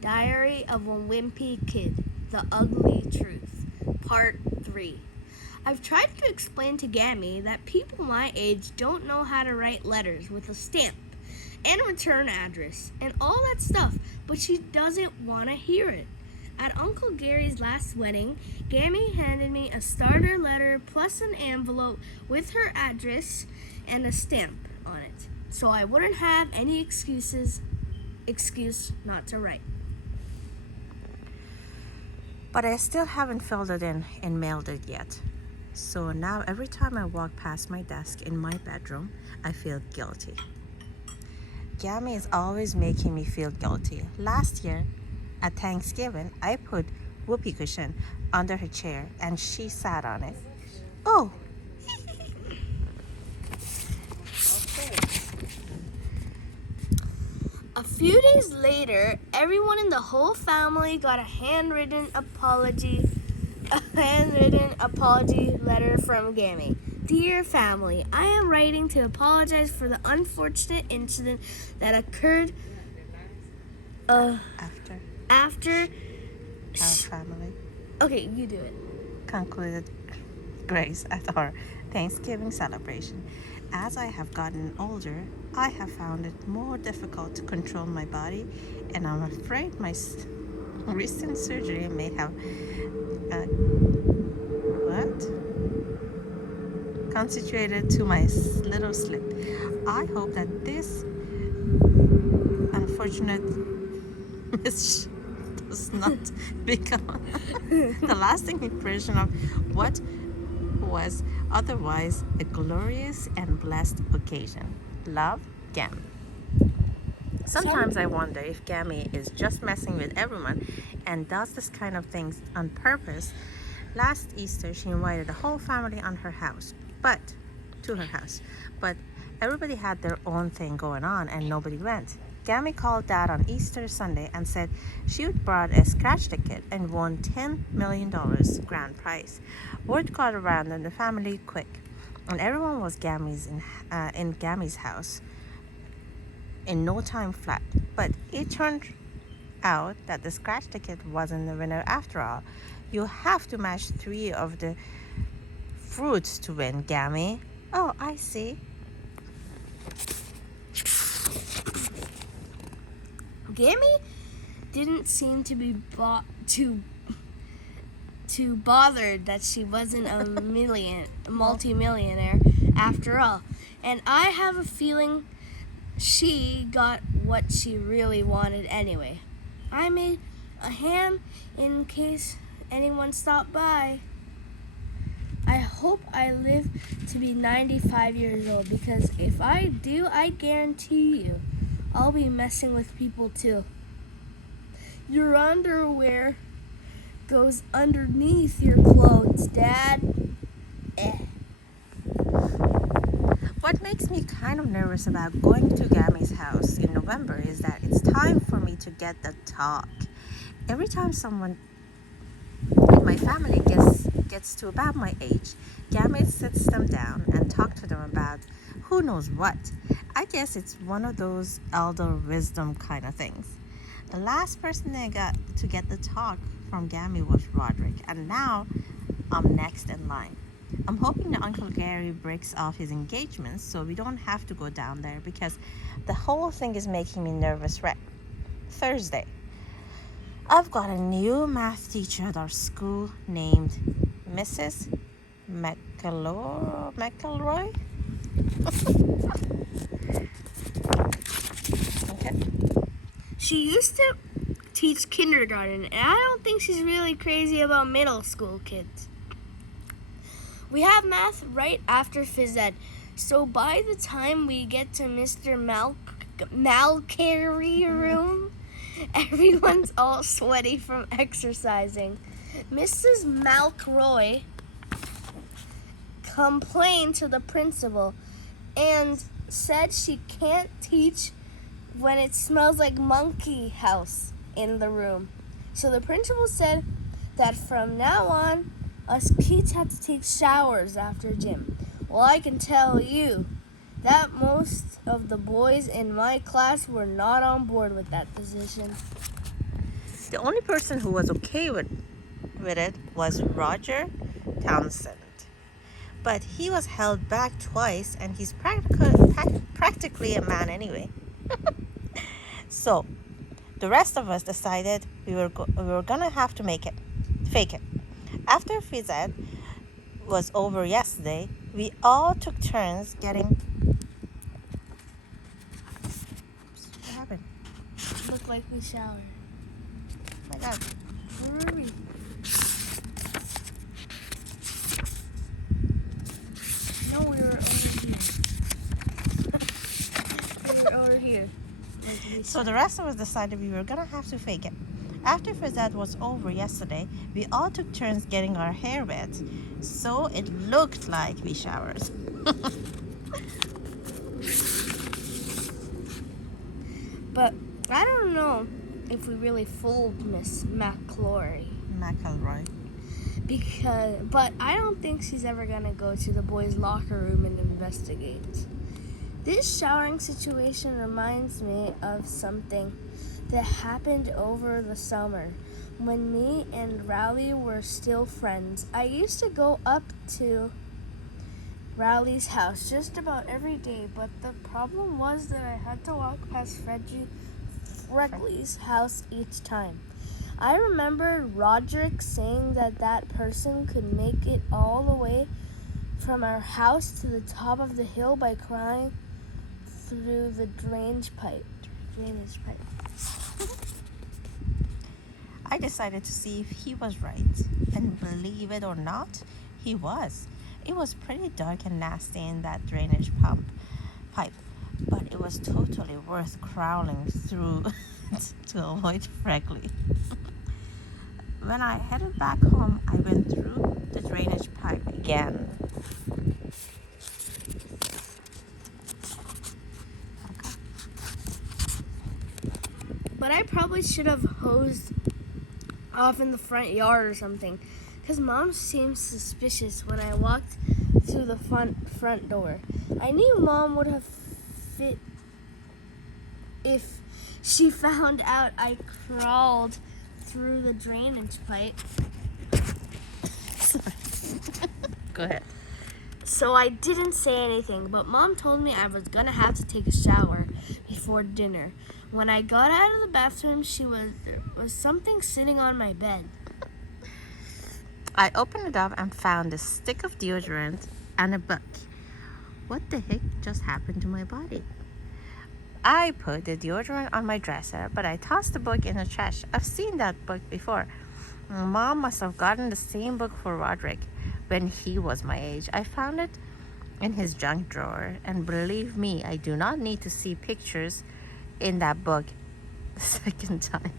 Diary of a Wimpy Kid, The Ugly Truth, Part 3. I've tried to explain to Gammy that people my age don't know how to write letters with a stamp and return address and all that stuff, but she doesn't want to hear it. At Uncle Gary's last wedding, Gammy handed me a starter letter plus an envelope with her address and a stamp on it, so I wouldn't have any excuse not to write. But I still haven't filled it in and mailed it yet. So now every time I walk past my desk in my bedroom, I feel guilty. Gammy is always making me feel guilty. Last year, at Thanksgiving, I put whoopee cushion under her chair and she sat on it. Oh! A few days later, everyone in the whole family got a handwritten apology letter from Gammy. Dear family, I am writing to apologize for the unfortunate incident that occurred after Our family Okay, you do it. concluded grace at our Thanksgiving celebration. As I have gotten older, I have found it more difficult to control my body, and I'm afraid my recent surgery may have constituted to my little slip. I hope that this unfortunate miss does not become the lasting impression of what was otherwise a glorious and blessed occasion. Love, Gam. Sometimes I wonder if Gammy is just messing with everyone and does this kind of things on purpose. Last Easter, she invited the whole family to her house, but everybody had their own thing going on and nobody went. Gammy called Dad on Easter Sunday and said she would brought a scratch ticket and won $10 million grand prize. Word got around in the family quick, and everyone was in Gammy's house in no time flat. But it turned out that the scratch ticket wasn't the winner after all. You have to match 3 of the fruits to win, Gammy. Oh, I see. Gammy didn't seem to be too bothered that she wasn't a multi-millionaire after all. And I have a feeling she got what she really wanted anyway. I made a ham in case anyone stopped by. I hope I live to be 95 years old, because if I do, I guarantee you I'll be messing with people too. Your underwear goes underneath your clothes, Dad. What makes me kind of nervous about going to Gammy's house in November is that it's time for me to get the talk. Every time someone in my family gets to about my age, Gammy sits them down and talks to them about who knows what. I guess it's one of those elder wisdom kind of things. The last person I got to get the talk from Gammy was Roderick, and now I'm next in line. I'm hoping that Uncle Gary breaks off his engagements so we don't have to go down there, because the whole thing is making me nervous. Right? Thursday, I've got a new math teacher at our school named Mrs. McElroy. Okay. She used to teach kindergarten, and I don't think she's really crazy about middle school kids. We have math right after phys ed, so by the time we get to Mr. Malcary room, everyone's all sweaty from exercising. Mrs. McElroy complained to the principal and said she can't teach when it smells like monkey house in the room. So the principal said that from now on, us kids had to take showers after gym. Well, I can tell you that most of the boys in my class were not on board with that decision. The only person who was okay with it was Roger Townsend. But he was held back twice, and he's practically a man anyway. So the rest of us decided we were gonna have to fake it. After Fizette was over yesterday, we all took turns getting. What happened? Looked like we showered. Oh my God. Where are we? No, we were over here. We were over here. So the rest of us decided we were gonna have to fake it. After Fizette was over yesterday, we all took turns getting our hair wet, so it looked like we showered. But I don't know if we really fooled Miss McClory. McElroy. But I don't think she's ever gonna go to the boys' locker room and investigate. This showering situation reminds me of something that happened over the summer when me and Rowley were still friends. I used to go up to Rowley's house just about every day, but the problem was that I had to walk past Fregley's house each time. I remember Roderick saying that person could make it all the way from our house to the top of the hill by crawling through the drainage pipe. I decided to see if he was right, and believe it or not, he was. It was pretty dark and nasty in that drainage pipe, but it was totally worth crawling through to avoid Fregley. When I headed back home, I went through the drainage pipe again. But I probably should have hosed off in the front yard or something, because Mom seemed suspicious when I walked through the front door. I knew Mom would have fit if she found out I crawled through the drainage pipe. Sorry. Go ahead. So I didn't say anything, but Mom told me I was gonna have to take a shower before dinner. When I got out of the bathroom, there was something sitting on my bed. I opened it up and found a stick of deodorant and a book. What the heck just happened to my body? I put the deodorant on my dresser, but I tossed the book in the trash. I've seen that book before. Mom must have gotten the same book for Roderick when he was my age. I found it in his junk drawer, and believe me, I do not need to see pictures in that book the second time.